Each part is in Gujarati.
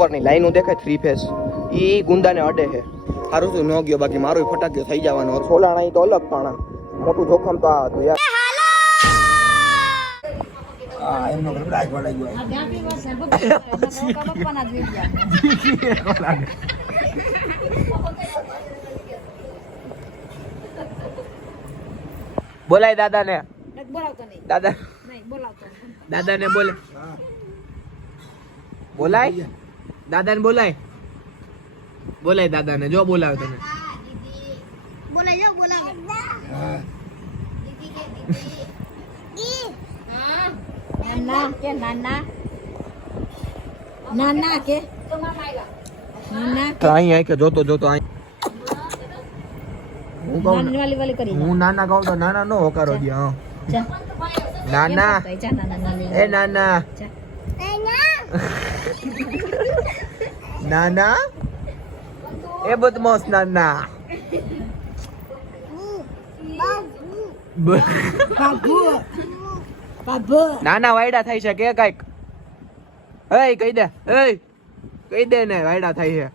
ઉપરની લાઈનો દેખાય 3 ફેસ એ ગુંદાને અડે છે. સારું શું ન ગયો, બાકી મારો ફટાક્યો થઈ જવાનો. સોલાણા તો અલગ પણ મોટું જોખમ તો આ હતું યાર. એમનો બ્રાજ વળાઈ ગયો. બોલાય દાદાને. બોલાવતો નહીં. દાદા નહીં બોલાવતો. દાદાને બોલે. બોલાય દાદાને બોલાય. બોલાય દાદાને. જો બોલાવે તને. બોલાય જાવ બોલાવે. હા નાના કે નાના નાના કે નાના તો અહીં કે જોતો જોતો અહીં હું કહું નાની વાલી વાલી કરી હું નાના કહું તો નાના નો હોકારો દે. હા જા નાના જા નાના એ નાના નાના એ બદમાશ નાના. બાબુ બાબુ નાના વાયડા થાય છે કે કઈક. એ કહી દે. એ કહી દે ને વાયડા થાય છે.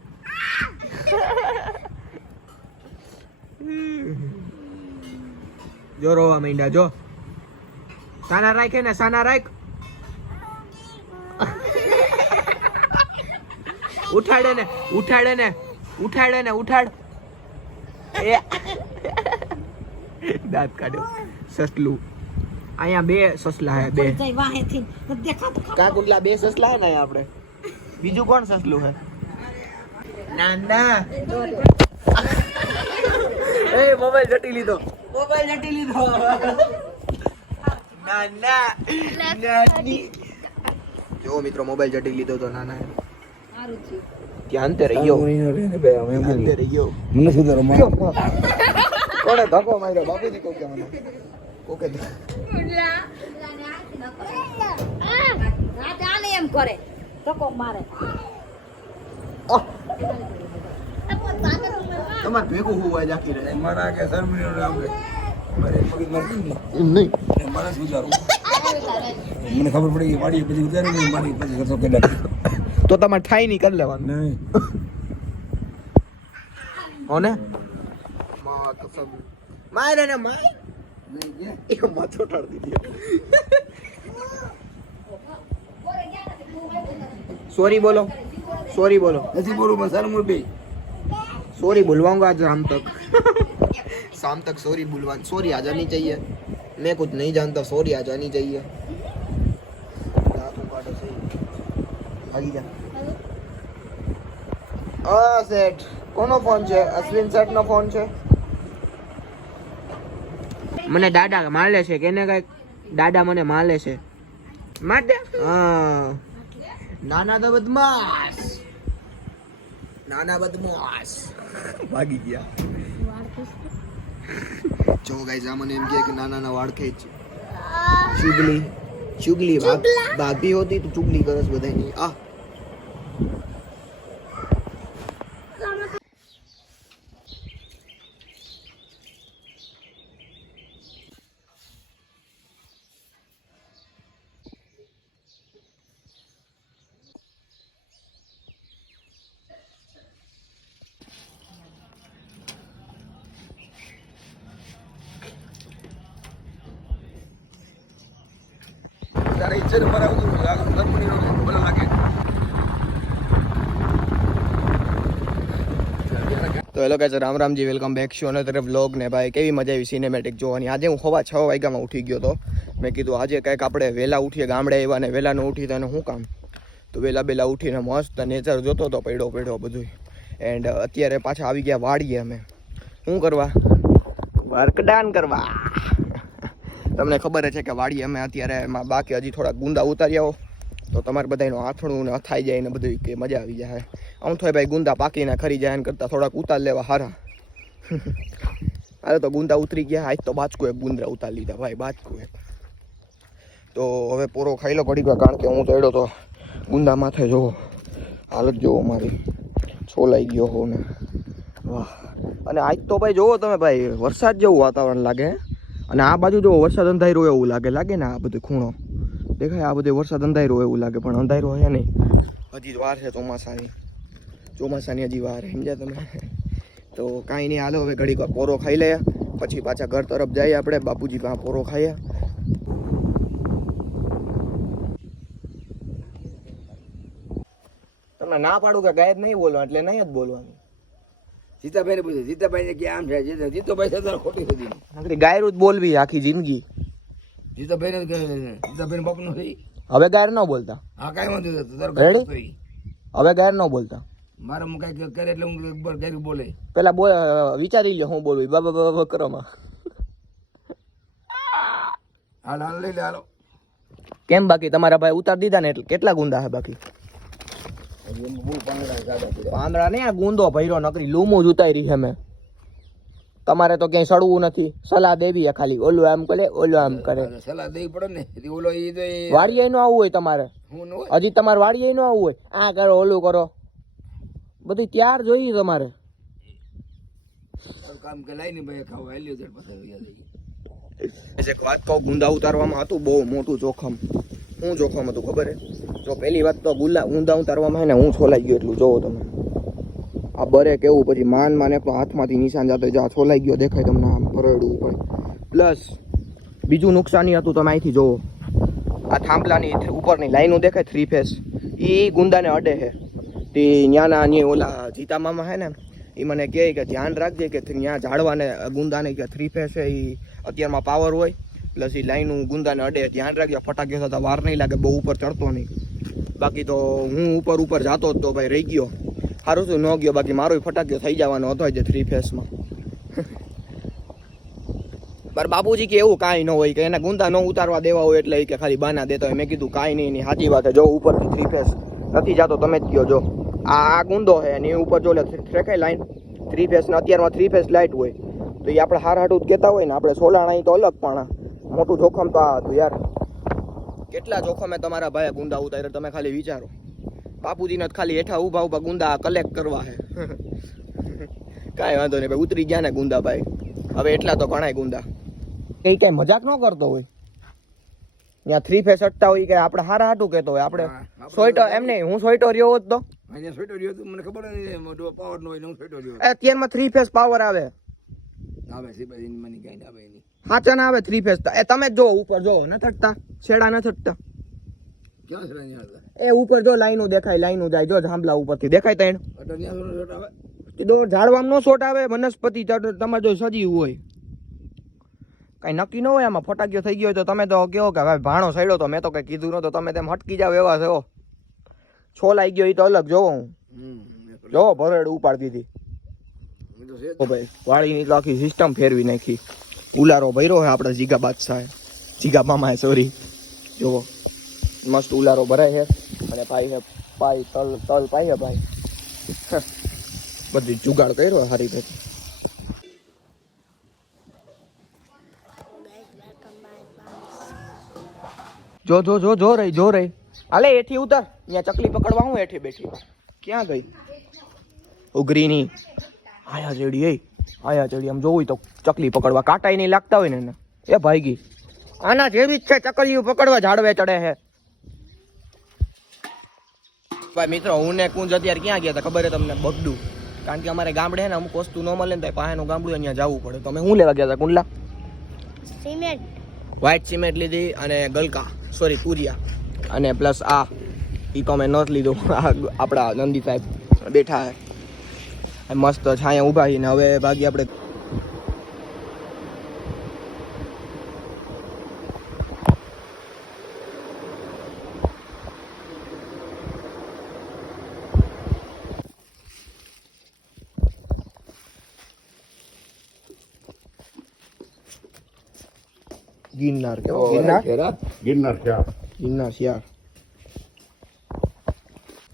જો રોવા માંડ્યા જો. સાના રાખ ને સાના રાખ. ઉઠાડે ને ઉઠાડે ને ઉઠાડે ને ઉઠાડ. એ દાંત કાઢ્યો. સસલું અહીંયા બે સસલા હે. બે જઈ વાહેથી દેખાતો કાકુટલા બે સસલા હે ને અહીંયા આપણે. બીજું કોણ સસલું હે? નાના એ મોબાઈલ જટી લીધો. મોબાઈલ જટી લીધો. નાના નાની જો મિત્રો મોબાઈલ જટી લીધો તો નાના સારું છે. ત્યાં અંતે રહી ગયો. અંતે રહી ગયો. મને સુધારો કોણે ધક્કો માર્યો? બાપુજી કહું કે મને કોકે ચાલે એમ કરે ધક્કો મારે. તમારે ભેગું હોવા જાકી રહે. મારા કે શર્મણીનો નામ લે મારે મગજ મારી એમ નહીં. મારે સુધારો મને ખબર પડી કે વાડી પછી ઉતારી નહીં મારી પછી કરશો કે તો તમારે થાય નહીં કરી લેવાનું. નહીં હો ને મારે ને માય એ માથો ટાળી દીધી. सॉरी बोलो. सॉरी बोलो. ऐसी बोलो मैं सर मुड़ पे सॉरी बुलवाऊंगा आज शाम तक. शाम तक सॉरी बुलवा. सॉरी आ जानी चाहिए. मैं कुछ नहीं जानता. सॉरी आ जानी चाहिए. भागी जा. सेठ કોનો ફોન છે? અશ્વિન સેઠ નો ફોન છે. મને દાદા માલે છે કેને કઈક. દાદા મને માલે છે. માટે હા નાના તો બદમાશ. નાના બદમાશ ભાગી ગયા. જો ગાઈસ આ મને એમ કહે કે નાના ના વાળ ખેંચ. ચુગલી ચુગલી ભાભી હોતી તો ચુગલી કરસ બધાની. આ તારે ઈચ્છા ને મારા શર્મણીનો બોલા લાગે. તો hello guys Ram Ramji welcome back show another vlog. ને ભાઈ કેવી મજા આવી સિનેમેટિક જોવાની. આજે હું સવા 6 વાગ્યામાં ઉઠી ગયો તો. મેં કીધું આજે કંઈક આપણે વહેલા ઉઠીએ. ગામડે આવ્યા ને વહેલા ન ઉઠી તો શું કામ. તો વહેલા ઉઠીને મસ્ત નેચર જોતો તો પડ્યો બધું. એન્ડ અત્યારે પાછા આવી ગયા વાડીએ. અમે શું કરવા? વર્કડાન કરવા. તમને ખબર છે કે વાડી અમે અત્યારે એમાં બાકી હજી થોડાક ગુંદા ઉતાર્યા હો તો તમારે બધાનું આથણું ને અથાઈ જાય ને બધું કે મજા આવી જાય. આમ તો ભાઈ ગુંદા પાકીને ખરી જાય ને કરતાં થોડાક ઉતાર લેવા હારા. અરે તો ગુંદા ઉતરી ગયા. આજ તો બાચકું એક ગુંદરા ઉતાર લીધા ભાઈ. બાચકું એક. તો હવે પૂરો ખાઈ લો ઘડી ગયો કારણ કે હું તો એડો તો ગુંદા માથે જોવો હાલત જોવો મારી છોલાઈ ગયો હો ને. વાહ. અને આજ તો ભાઈ જોવો તમે ભાઈ વરસાદ જેવું વાતાવરણ લાગે. અને આ બાજુ જો વરસાદ અંધાર્યો એવું લાગે ને. આ બધું ખૂણો દેખાય. આ બધું વરસાદ અંધાર્યો એવું લાગે પણ અંધાર્યો હે નહીં. હજી વાર છે ચોમાસાની હજી વાર સમજ્યા તમે. તો કાંઈ નહીં, હાલો હવે ઘડીક વાર પોરો ખાઈ લઈએ, પછી પાછા ઘર તરફ જઈએ આપણે. બાપુજી પાસે પોરો ખાઈએ. તમને ના પાડું કે ગાય જ નહીં બોલવા, એટલે નહીં જ બોલવાનું. જીતાભાઈને પૂછે, જીતાભાઈને કે આમ છે, જીતોભાઈ છે તો ખોટી હતી. નકરી ગાયરું જ બોલવી આખી જિંદગી. જીતાભાઈને બાપનું થઈ. હવે ગાયર ન બોલતા. હા કાંઈ વાંધો નથી, તારો Ready? થઈ. હવે ગાયર ન બોલતા. મારે હું કાંઈક કરે એટલે હું એકવાર ગાયરું બોલે. પેલા બોલ, વિચારી લો હું બોલવી. બાબા બાબા કરોમાં. હાલ હાલ લઈ લે હાલો. કેમ બાકી તમારા ભાઈ ઉતાર દીધા ને, એટલે કેટલા ગુંદા છે બાકી? હજી એમ બહુ પાંદડા સાદા કર્યા. પાંદડા ને આ ગુંદો ભર્યો, નકરી લૂમું જ ઉતારી છે મેં. તમારે તો ક્યાંય સડવું નથી, સલાહ દેવી ખાલી. ઓલું આમ કરે, ઓલું આમ કરે. સલાહ દેવી પડે ને. એટલે ઓલો ઈ તો એ વાડીએ નો આવવું હોય તમારે, હું ન હોય. હજી તમારે વાડીએ નો આવવું હોય. આ કરો, ઓલું કરો, બધું ત્યાર જોઈએ તમારે. તારું કામ કે લાઈને ભાઈ ખાવા હેલ્યો છે પછી યાદ આવી. એક વાત કહું, ગુંદા ઉતારવામાં હતું બહુ મોટું જોખમ. શું જોખમ હતું ખબર હે? જો પહેલી વાત તો ગુંદા ઉતારવામાં હે ને, હું છોલાઈ ગયો એટલું જોવો તમે. આ બરે કેવું, પછી માન એકલો હાથમાંથી નિશાન જતો જા છોલાઈ ગયો, દેખાય તમને આમ ભરડું ઉપર. પ્લસ બીજું નુકસાની હતું, તમે અહીંથી જોવો, આ થાંભલાની ઉપરની લાઈનો દેખાય 3 ફેસ, એ ગુંદાને અડે છે. તે ન્યાના ની ઓલા જીતા મામા હે ને, એ મને કહે કે ધ્યાન રાખજે કે ત્યાં ઝાડવાને ગુંદાને કે 3 ફેસ છે, એ અત્યારમાં પાવર હોય, પ્લસ એ લાઈનું ગુંદાને અડે, ધ્યાન રાખજો. ફટાકે થતા વાર નહીં લાગે, બહુ ઉપર ચડતો નહીં. બાકી તો હું ઉપર જતો જ તો ભાઈ રહી ગયો. સારું શું ન ગયો, બાકી મારો ફટાક્યો થઈ જવાનો હતો જે 3 ફેસમાં. પર બાપુજી કે એવું કાંઈ ન હોય, કે એના ગુંદા ન ઉતારવા દેવા હોય એટલે કે ખાલી બાના દેતા હોય. મેં કીધું કાંઈ નહીં, એની સાચી વાત છે. જો ઉપરથી 3 ફેસ નથી જતો, તમે જ કહો. જો આ ગુંદો છે અને એ ઉપર જો ટ્રેકાય લાઈન 3 ફેસ ને, અત્યારમાં 3 ફેસ લાઇટ હોય તો એ આપણે હારું જ કહેતા હોય ને. આપણે સોલાણા તો અલગ, પણ મોટું જોખમ તો આ હતું યાર. કેટલા જોખમે તમારા ભાઈ ગુંદા ઉતારે, તમે ખાલી વિચારો. બાપુજીને ખાલી હેઠા ઊભા ગુંદા કલેક્ટ કરવા છે. કાંઈ વાંધો નહીં ભાઈ, ઉતરી ગયા ને ગુંદા ભાઈ. હવે એટલા તો ઘણાય ગુંદા. એ કઈ મજાક ન કરતો હોય, ત્યાં 3 ફેસ અટતા હોય કે આપણે હારા હાટું કહેતો હોય. આપણે સોઈટો એમ નહીં, હું સોઈટો રહ્યો હોત તો અહીંયા સોઈટો રહ્યો તો મને ખબર નહીં પાવર નો હોય ને હું સોઈટો રહ્યો. અત્યારમાં 3 ફેસ પાવર આવે છે બધી મને કઈ આવે એની. સાચા ના આવે 3 ફેસ. એ તમે જો ઉપર જો, ન થટતા છેડા ન થટતા. ક્યાં છે અહીંયા હતા? એ ઉપર જો લાઈનો દેખાય, લાઈનો જાય જો થાંભલા ઉપરથી દેખાય તૈણ. અટલ ત્યાં સોનો શોટ આવે. તો ઝાડવામાં નો શોટ આવે, વનસ્પતિ તમારે જો સજીવ હોય, કઈ નક્કી ન હોય. આમાં ફટાક્યો થઈ ગયો હોય તો તમે તો કહો કે ભાઈ ભાણો સડ્યો તો, મેં તો કઈ કીધું નતો, તમે તેમ હટકી જાવ એવા છો. છોલાઈ ગયો એ તો અલગ. જોવો હું જોવો ભરેડ ઉપાડી દીધી. ભાઈ વાળીની તો આખી સિસ્ટમ ફેરવી નાખી. ઉલારો ભર્યો હે આપણે જીગા બાદશાહ, જીગા મામા સોરી. જોવો મસ્ત ઉલારો ભરાય છે, અને પાઈ હે પાઈ તલ પાઈ હે ભાઈ. બધી જુગાડ કર્યો હારી ભાઈ. જો જો જો જો રહી હાલે એઠી ઉતર. અહીંયા ચકલી પકડવા હું એઠી બેઠી. ક્યાં ગઈ ઉઘરીની? આયા ચડી, આયા ચડી. આમ જોવું તો ચકલી પકડવા કાંટાઈ નહીં લાગતા હોય ને એને, એ ભાઈગી. આના જેવી જ છે, ચકલીઓ પકડવા ઝાડવે ચડે છે. ભાઈ મિત્રો, હું ને કુંજ અત્યારે ક્યાં ગયા હતા ખબર છે તમને? બગડું. કારણ કે અમારે ગામડે ને અમુક વસ્તુ ન મળે ને, પાસેનું ગામડું અહીંયા જવું પડે. તો અમે શું લેવા ગયા હતા કુંડલા? સિમેન્ટ, વ્હાઈટ સિમેન્ટ લીધી, અને ગલકા સોરી તુરિયા, અને પ્લસ આ ઈ તો અમે નોટ લીધું. આપણા નંદી સાહેબ બેઠા હે મસ્ત છાયા ઊભા છે ને. હવે ભાગી આપણે ગિરનાર. કેવો ગિરનાર? ગિરનાર શિયાળ.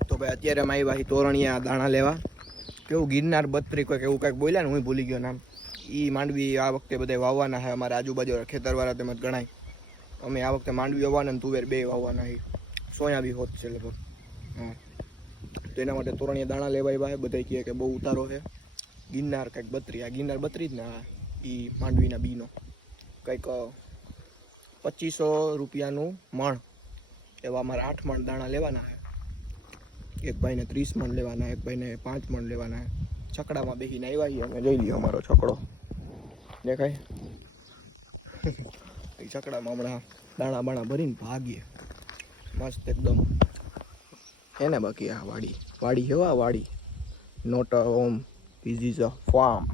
તો ભાઈ અત્યારે અમે આવ્યા તોરણિયા દાણા લેવા. કેવું ગિરનાર 32 કોઈ એવું કંઈક બોલ્યા ને, હું ભૂલી ગયો નામ. એ માંડવી આ વખતે બધા વાવવાના છે અમારા આજુબાજુ ખેતરવાળા તેમજ ગણાય. અમે આ વખતે માંડવી વાવવાના ને તુવેર 2 વાવવાના છે. સોયા બી હોત છે લગભગ. હા, તો એના માટે તોરણિયા દાણા લેવા આવ્યા. બધા કહે કે બહુ ઉતારો છે. ગિરનાર કંઈક 32, આ ગિરનાર 32 જ ને. હા, એ માંડવીના બીનો કંઈક 2500 રૂપિયાનું મણ. એવા અમારે 8 મણ દાણા લેવાના છે. એક ભાઈને 30 મણ લેવાના, એક ભાઈને 5 મણ લેવાના. છકડામાં બેસીને આવ્યા છીએ અમે. જોઈ લ્યો અમારો છકડો દેખાય. એ છકડામાં હમણાં દાણા બાણા ભરીને ભાગીએ મસ્ત એકદમ. હે ને બાકી આ વાડી વાડી હેવા વાડી, not a home, this is a farm.